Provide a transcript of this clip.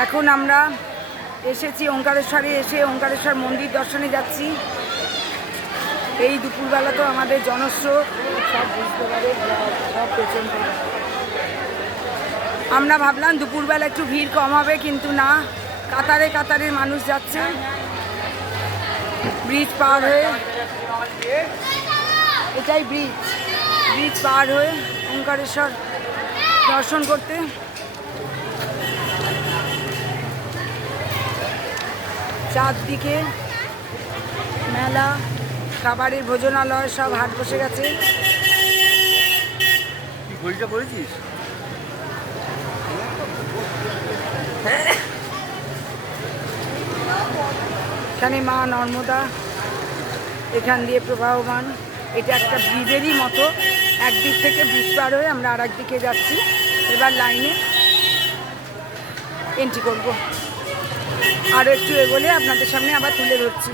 এখন আমরা এসেছি ওঙ্কারেশ্বরে, এসে ওঙ্কারেশ্বর মন্দির দর্শনে যাচ্ছি। এই দুপুরবেলা তো আমাদের জনস্রোত সব বুঝতে পারে, সব পেছন থেকে। আমরা ভাবলাম দুপুরবেলা একটু ভিড় কম হবে, কিন্তু না, কাতারে কাতারে মানুষ যাচ্ছে ব্রিজ পার হয়ে। এটাই ব্রিজ পার হয়ে ওঙ্কারেশ্বর দর্শন করতে। চারদিকে মেলা, খাবারের ভোজনালয়, সব হাট বসে গেছে। এখানে মা নর্মদা এখান দিয়ে প্রবাহমান। এটা একটা ব্রিজেরই মতো, একদিক থেকে ব্রিজ পার হয়ে আমরা আর একদিকে যাচ্ছি। এবার লাইনে এন্ট্রি করব, আরও একটু এগোলে আপনাদের সামনে আবার তুলে ধরছি।